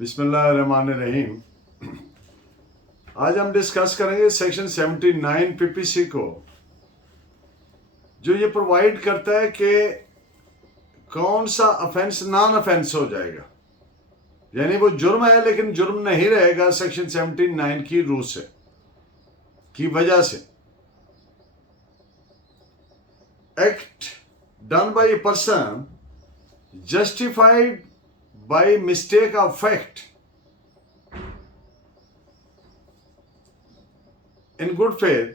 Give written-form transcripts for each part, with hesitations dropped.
बिस्मिल्लाहिर्रहमानिर्रहीम। आज हम डिस्कस करेंगे सेक्शन 79 पीपीसी को, जो ये प्रोवाइड करता है कि कौन सा ऑफेंस नॉन ऑफेंस हो जाएगा, यानी वो जुर्म है लेकिन जुर्म नहीं रहेगा सेक्शन 79 की रूल से की वजह से। Act done by a person justified by mistake of fact in good faith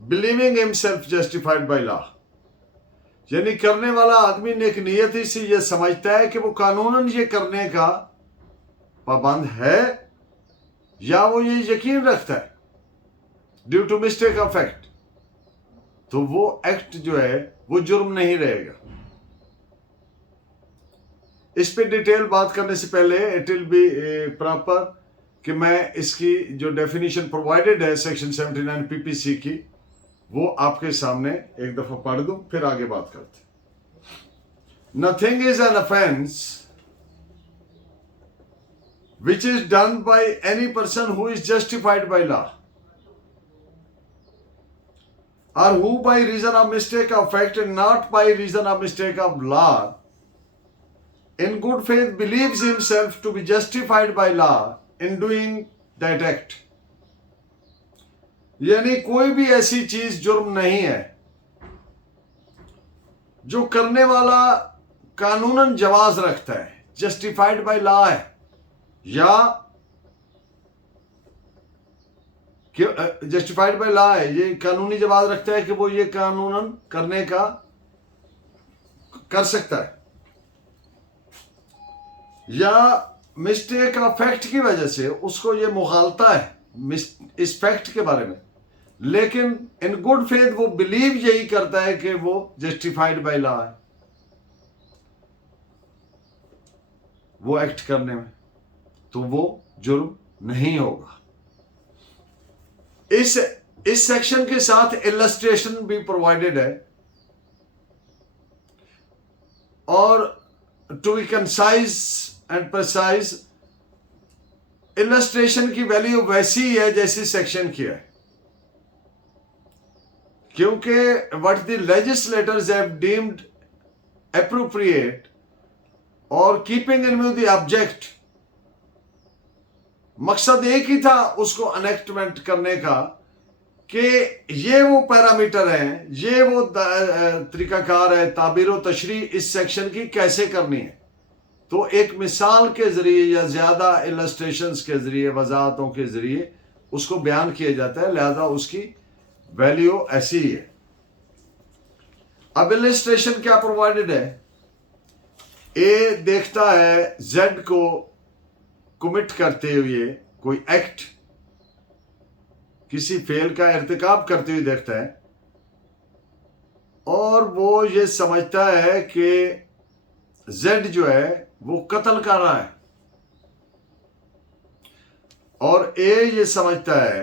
believing himself justified by law, यानी करने वाला आदमी नेक नियति से यह समझता है कि वो कानूनन ये करने का पाबंद है या वो ये यकीन रखता है due to mistake of fact, तो वो एक्ट जो है वो जुर्म नहीं रहेगा। इस पे डिटेल बात करने से पहले इट विल बी प्रॉपर कि मैं इसकी जो डेफिनेशन प्रोवाइडेड है सेक्शन 79 पीपीसी की वो आपके सामने एक दफा पढ़ दूं, फिर आगे बात करते हैं। Nothing is an offence which is done by any person who is justified by law और who by reason of mistake of fact and not by reason of mistake of law in good faith believes himself to be justified by law in doing that act, यानी कोई भी ऐसी चीज जुर्म नहीं है जो करने वाला कानूनन जवाज रखता है, जस्टिफाइड बाय लॉ है, या जस्टिफाइड बाय लॉ है, ये कानूनी जवाज रखता है कि वो ये कानूनन करने का कर सकता है, या मिस्टेक ऑफ फैक्ट की वजह से उसको ये मुगालता है इस फैक्ट के बारे में, लेकिन इन गुड फेथ वो बिलीव यही करता है कि वो जस्टिफाइड बाय लॉ है वो एक्ट करने में, तो वो जुर्म नहीं होगा। इस सेक्शन के साथ इलस्ट्रेशन भी प्रोवाइडेड है, और to be concise and precise illustration की वैल्यू वैसी ही है जैसी सेक्शन की है, क्योंकि what the legislators have deemed appropriate और keeping in view the object, मकसद एक ही था उसको अनेक्टमेंट करने का कि ये वो पैरामीटर हैं, ये वो तरीकाकार है ताबीर व तशरी इस सेक्शन की कैसे करनी है। तो एक मिसाल के जरिए या ज्यादा इलस्ट्रेशंस के जरिए, वजाहतों के जरिए उसको बयान किया जाता है, लिहाजा उसकी वैल्यू ऐसी ही है। अब इलस्ट्रेशन क्या प्रोवाइडेड है? ए देखता है जेड को कमिट करते हुए कोई एक्ट, किसी फेल का इर्तिकाब करते हुए देखता है, और वो ये समझता है कि जेड जो है वो कत्ल कर रहा है, और ए ये समझता है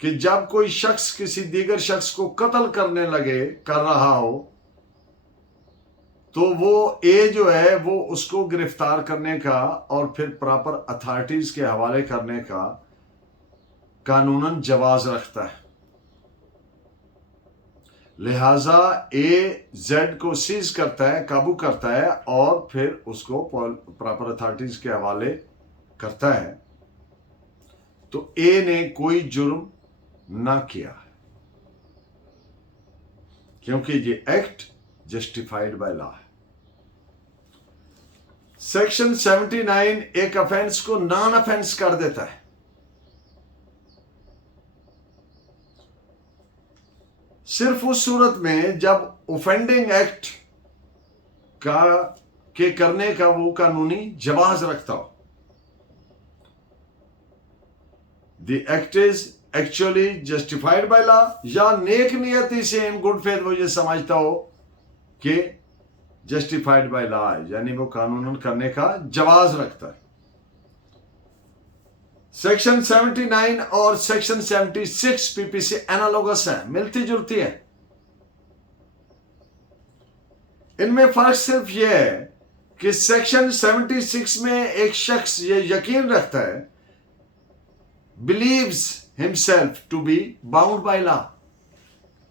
कि जब कोई शख्स किसी दीगर शख्स को कत्ल करने लगे कर रहा हो तो वो ए जो है वो उसको गिरफ्तार करने का और फिर प्रॉपर अथॉरिटीज के हवाले करने का कानूनन जवाज रखता है। लिहाजा ए जेड को सीज करता है, काबू करता है, और फिर उसको प्रॉपर अथॉरिटीज के हवाले करता है। तो ए ने कोई जुर्म ना किया क्योंकि ये एक्ट जस्टिफाइड बाय लॉ है। सेक्शन 79 एक ऑफेंस को नॉन ऑफेंस कर देता है, सिर्फ उस सूरत में जब ऑफेंडिंग एक्ट के करने का वो कानूनी जवाज रखता हो। The act is actually justified by law, या नेक नियति से इन गुड फेथ वो ये समझता हो कि जस्टिफाइड बाय लॉ है, यानी वो कानूनन करने का जवाज रखता है। सेक्शन 79 और सेक्शन 76 पीपीसी एनालोगस है, मिलती जुलती है। इनमें फर्क सिर्फ यह है कि सेक्शन 76 में एक शख्स ये यकीन रखता है, believes himself to be bound by law,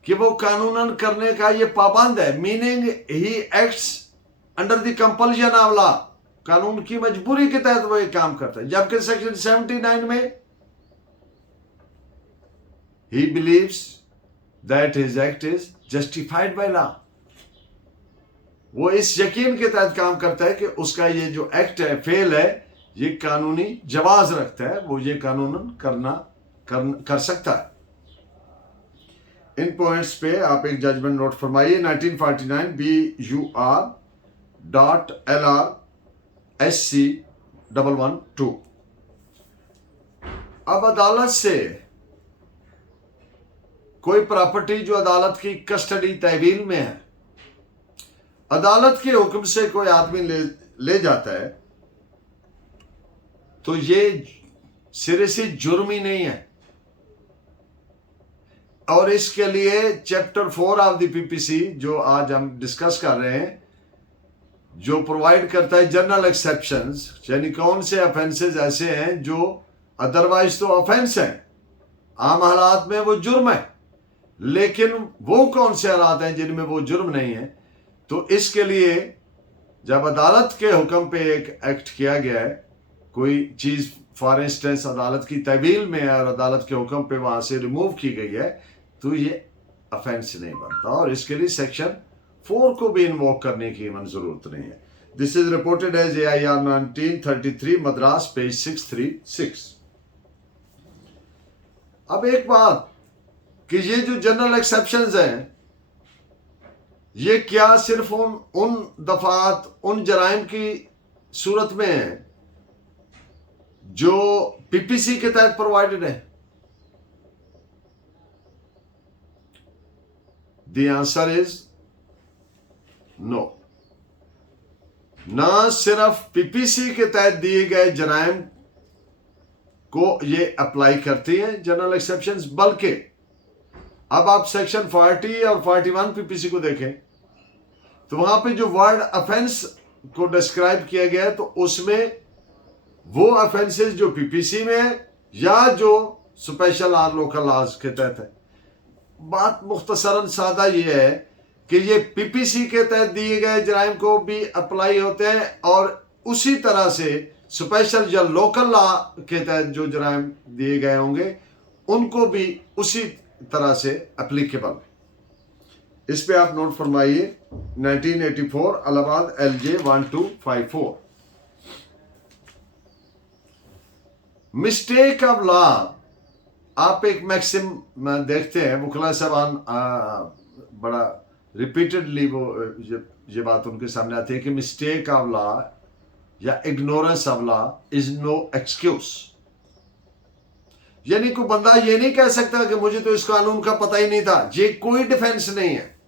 कि वो कानूनन करने का ये पाबंद है, meaning he acts under the compulsion of law, कानून की मजबूरी के तहत वो ये काम करता है। जबकि सेक्शन 79 में he believes that his act is justified by law, वो इस यकीन के तहत काम करता है कि उसका ये जो एक्ट है, फेल है, ये कानूनी जवाज रखता है, वो ये कानूनन कर सकता है। इन पॉइंट्स पे आप एक जजमेंट नोट फरमाइए। 1949 BUR.LR/SC112। अब अदालत से कोई प्रॉपर्टी जो अदालत की कस्टडी तहवील में है, अदालत के हुक्म से कोई आदमी ले जाता है, तो ये सिरे से जुर्म ही नहीं है। और इसके लिए चैप्टर 4 ऑफ द पीपीसी जो आज हम डिस्कस कर रहे हैं, जो प्रोवाइड करता है जनरल एक्सेप्शंस, यानी कौन से ऑफेंसेस ऐसे हैं जो अदरवाइज तो ऑफेंस हैं, आम हालात में वो जुर्म है, लेकिन वो कौन से हालात हैं जिनमें वो जुर्म नहीं है। तो इसके लिए जब अदालत के हुक्म पे एक एक्ट किया गया है, कोई चीज फॉर इंस्टेंस अदालत की तहवील में है और अदालत के हुक्म पे वहां से रिमूव की गई है, तो ये ऑफेंस नहीं बनता, और इसके लिए सेक्शन 4 को भी इन्वोक करने की जरूरत नहीं है। This is reported as AIR 1933 Madras page 636। अब एक बात कि ये जो जनरल एक्सेप्शंस हैं, ये क्या सिर्फ उन दफात, उन जराइम की सूरत में है जो पीपीसी के तहत प्रोवाइडेड है? The answer is no. ना सिर्फ पीपीसी के तहत दिए गए जराइम को ये अप्लाई करती है जनरल एक्सेप्शंस, बल्कि अब आप सेक्शन 40 और 41 पीपीसी को देखें तो वहां पे जो वर्ड ऑफेंस को डिस्क्राइब किया गया है, तो उसमें वो ऑफेंसेस जो पीपीसी में है या जो स्पेशल और लोकल लॉज के तहत है। बात मुख्तसरन सादा ये है कि ये पीपीसी के तहत दिए गए जराइम को भी अप्लाई होते हैं, और उसी तरह से स्पेशल या लोकल लॉ के तहत जो जराइम दिए गए होंगे उनको भी उसी तरह से एप्लीकेबल। इस पे आप नोट फरमाइए 1984 Allahabad LJ 1254। Mistake of law, आप एक मैक्सिम देखते हैं, वकला साहबान बड़ा रिपीटेडली वो ये बात उनके सामने आती है कि मिस्टेक ऑफ लॉ या ignorance of law is no excuse. यानी कोई बंदा ये नहीं कह सकता कि मुझे तो इस कानून का पता ही नहीं था, ये कोई डिफेंस नहीं है,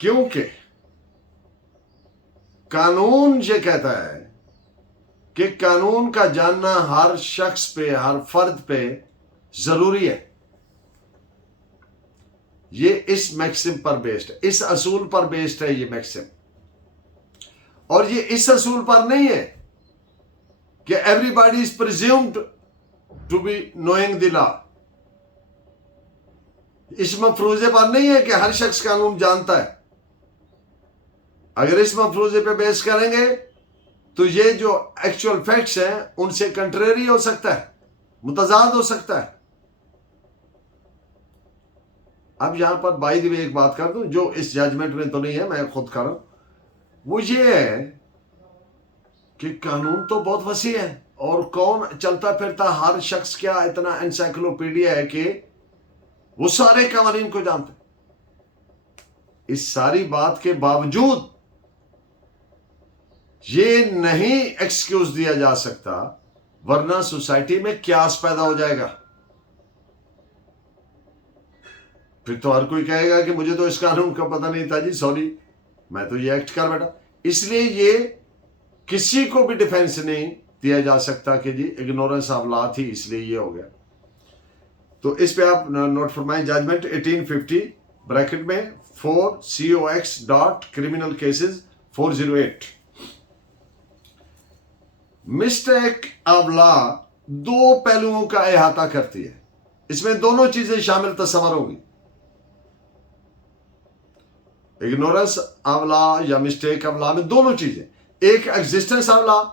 क्योंकि कानून ये कहता है कि कानून का जानना हर शख्स पे, हर फर्द पे जरूरी है। ये इस मैक्सिम पर बेस्ड है, इस असूल पर बेस्ड है ये मैक्सिम। और ये इस असूल पर नहीं है कि everybody is presumed to be knowing the law. इस मफरूजे पर नहीं है कि हर शख्स कानून जानता है। अगर इस मफरूजे पे बेस करेंगे तो ये जो एक्चुअल फैक्ट्स हैं उनसे कंट्रेरी हो सकता है, मुतजाद हो सकता है। अब यहां पर बाय द वे एक बात कर दूं जो इस जजमेंट में तो नहीं है, मैं खुद कर रहा हूं, वो ये है कि कानून तो बहुत वसी है और कौन चलता फिरता हर शख्स क्या इतना एनसाइक्लोपीडिया है कि वो सारे कानून को जानते। इस सारी बात के बावजूद ये नहीं एक्सक्यूज दिया जा सकता, वरना सोसाइटी में क्यास पैदा हो जाएगा। फिर तो हर कोई कहेगा कि मुझे तो इस कानून का पता नहीं था जी, सॉरी मैं तो ये एक्ट कर बैठा। इसलिए ये किसी को भी डिफेंस नहीं दिया जा सकता कि जी इग्नोरेंस ऑफ लॉ थी इसलिए ये हो गया। तो इस पे आप नोट फरमाएं जजमेंट 1850 ब्रैकेट में 4cox.criminalcases408। मिस्टेक ऑफ लॉ दो पहलुओं का अहाता करती है, इसमें दोनों चीजें शामिल तस्वर होंगी। इग्नोरेंस ऑफ लॉ या मिस्टेक ऑफ लॉ में दोनों चीजें, एक एग्जिस्टेंस ऑफ लॉ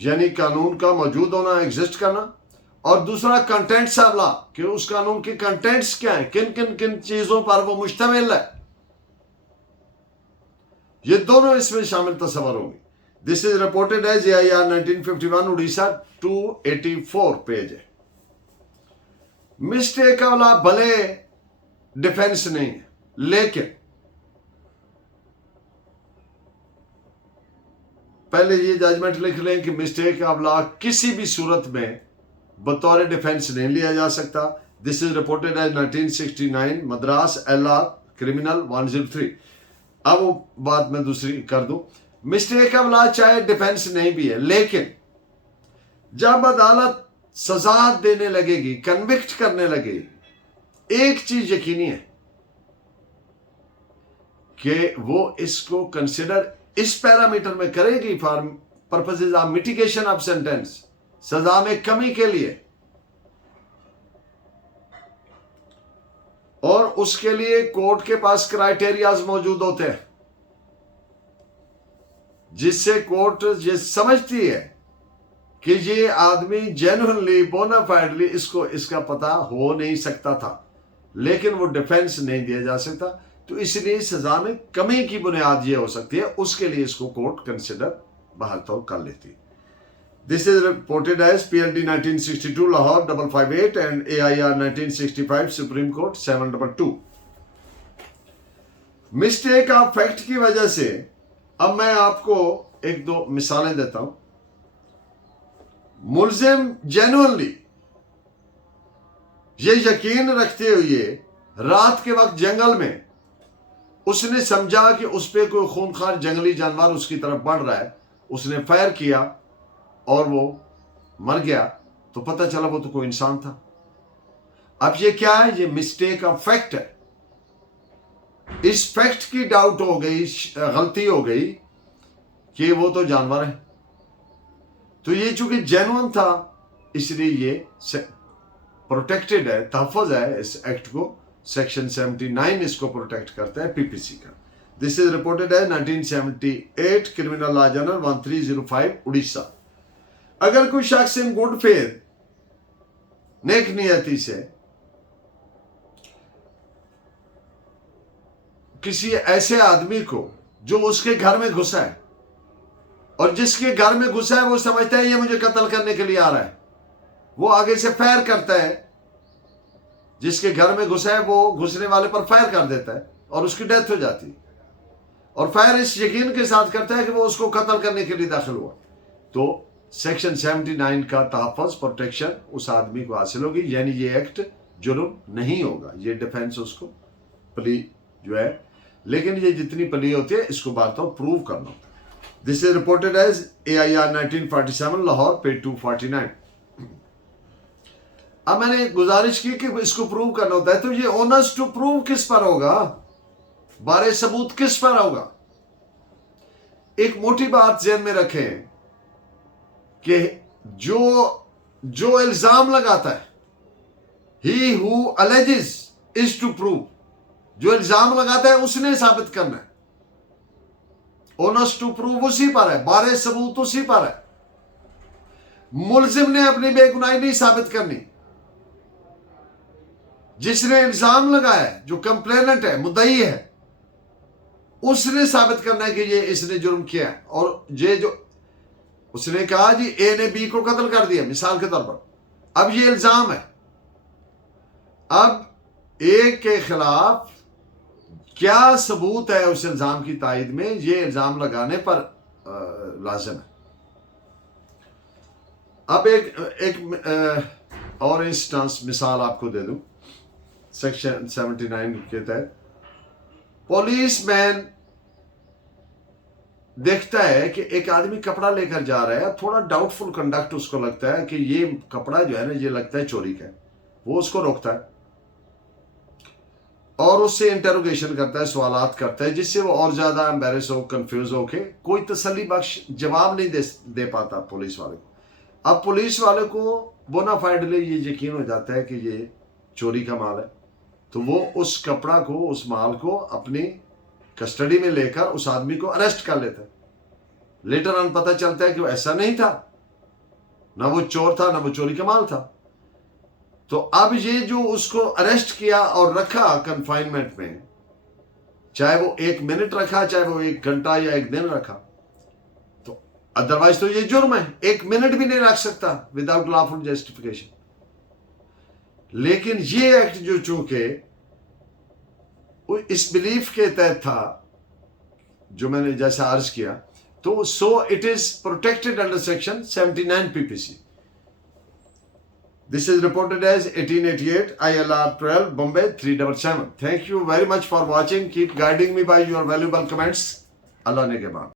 यानी कानून का मौजूद होना, एग्जिस्ट करना, और दूसरा कंटेंट्स ऑफ लॉ कि उस कानून के कंटेंट्स क्या है, किन चीजों पर वो मुश्तमिल है। ये दोनों इसमें शामिल तस्वर होंगे। This is reported as AIR 1951 Orissa 284 page है। मिस्टेक ऑफ लॉ भले डिफेंस नहीं है, लेकिन पहले ये जजमेंट लिख लें कि मिस्टेक ऑफ लॉ किसी भी सूरत में बतौर डिफेंस नहीं लिया जा सकता। This is reported as 1969 Madras LR criminal 103। अब वो बात मैं दूसरी कर दूं, मिस्टेक ऑफ लॉ चाहे डिफेंस नहीं भी है, लेकिन जब अदालत सजा देने लगेगी, कन्विक्ट करने लगेगी, एक चीज यकीनी है कि वो इसको कंसिडर इस पैरामीटर में करेगी for purposes of mitigation of sentence, सजा में कमी के लिए, और उसके लिए कोर्ट के पास क्राइटेरियाज मौजूद होते हैं जिससे कोर्ट ये समझती है कि ये आदमी जेन्युइनली बोनाफाइडली इसको इसका पता हो नहीं सकता था, लेकिन वो डिफेंस नहीं दिया जा सकता, तो इसलिए सजा में कमी की बुनियाद ये हो सकती है, उसके लिए इसको कोर्ट कंसिडर बहरतौर कर लेती है। This is reported as PLD 1962 Lahore 558 and AIR 1965 Supreme Court 722। Mistake of fact की वजह से अब मैं आपको एक दो मिसालें देता हूं। मुल्जिम जेन्युइनली ये यकीन रखते हुए रात के वक्त जंगल में उसने समझा कि उस पर कोई खूनखार जंगली जानवर उसकी तरफ बढ़ रहा है, उसने फायर किया और वो मर गया, तो पता चला वो तो कोई इंसान था। अब ये क्या है, ये मिस्टेक ऑफ फैक्ट है। इस फैक्ट की डाउट हो गई, गलती हो गई कि वो तो जानवर है, तो ये चूंकि जेन्युइन था इसलिए ये प्रोटेक्टेड है, तहफ़्फ़ुज़ है। इस एक्ट को सेक्शन 79 इसको प्रोटेक्ट करता है, PPC का। दिस इज रिपोर्टेड है 1978 क्रिमिनल लॉ जर्नल 1305 उड़ीसा। अगर कोई शख्स इन गुड फेथ नेक नियति से किसी ऐसे आदमी को जो उसके घर में घुसा है और जिसके घर में घुसा है वो समझता है ये मुझे कत्ल करने के लिए आ रहा है, वो आगे से फायर करता है, जिसके घर में घुसा है वो घुसने वाले पर फायर कर देता है और उसकी डेथ हो जाती है, और फायर इस यकीन के साथ करता है कि वो उसको कत्ल करने के लिए दाखिल हुआ, तो सेक्शन 79 का तहफ़्फ़ुज़ प्रोटेक्शन उस आदमी को हासिल होगी, यानी ये एक्ट जुर्म नहीं होगा, ये डिफेंस उसको प्ली जो है, लेकिन ये जितनी प्ली होती है इसको बात तो प्रूव करना होता है। This is reported as AIR 1947 Lahore page 249। अब मैंने गुजारिश की कि इसको प्रूव करना होता है, तो ये ओनर्स टू प्रूव किस पर होगा, बारे सबूत किस पर होगा। एक मोटी बात ज़हन में रखें कि जो इल्जाम लगाता है, he who alleges is to prove, जो इल्जाम लगाता है उसने साबित करना है। ओनर्स टू प्रूव उसी पर है, बारे सबूत उसी पर है। मुल्जिम ने अपनी बेगुनाही नहीं साबित करनी, जिसने इल्जाम लगाया है, जो कंप्लेनेंट है, मुद्दई है, उसने साबित करना है कि ये इसने जुर्म किया है। और ये जो उसने कहा जी A ने B को कत्ल कर दिया मिसाल के तौर पर, अब ये इल्जाम है, अब A के खिलाफ क्या सबूत है उस इल्जाम की तायद में, ये इल्जाम लगाने पर लाजिम है। अब एक और इंस्टेंस मिसाल आपको दे दूं, सेक्शन 79 के तहत पुलिस मैन देखता है कि एक आदमी कपड़ा लेकर जा रहा है, थोड़ा डाउटफुल कंडक्ट उसको लगता है कि ये कपड़ा जो है ना ये लगता है चोरी का है, वो उसको रोकता है। और उससे इंटरोगेशन करता है, सवालात करता है, जिससे वो और ज़्यादा एम्बेरस हो, कंफ्यूज हो के कोई तसल्ली बख्श जवाब नहीं दे पाता पुलिस वाले को। अब पुलिस वाले को बोनाफाइडली ये यकीन हो जाता है कि ये चोरी का माल है, तो वो उस कपड़ा को, उस माल को अपनी कस्टडी में लेकर उस आदमी को अरेस्ट कर लेता है। लेटर ऑन पता चलता है कि वो ऐसा नहीं था, ना वो चोर था, ना वो चोरी का माल था। तो अब ये जो उसको अरेस्ट किया और रखा कन्फाइनमेंट में, चाहे वो 1 मिनट रखा, चाहे वो 1 घंटा या 1 दिन रखा, तो अदरवाइज तो ये जुर्म है, 1 मिनट भी नहीं रख सकता विदाउट लॉफुल जस्टिफिकेशन। लेकिन ये एक्ट जो चूंकि इस बिलीफ के तहत था, जो मैंने जैसा अर्ज किया, तो so it is protected under section 79 PPC. This is reported as 1888 ILR 12 Bombay 377. Thank you very much for watching. Keep guiding me by your valuable comments. Allah Negeban.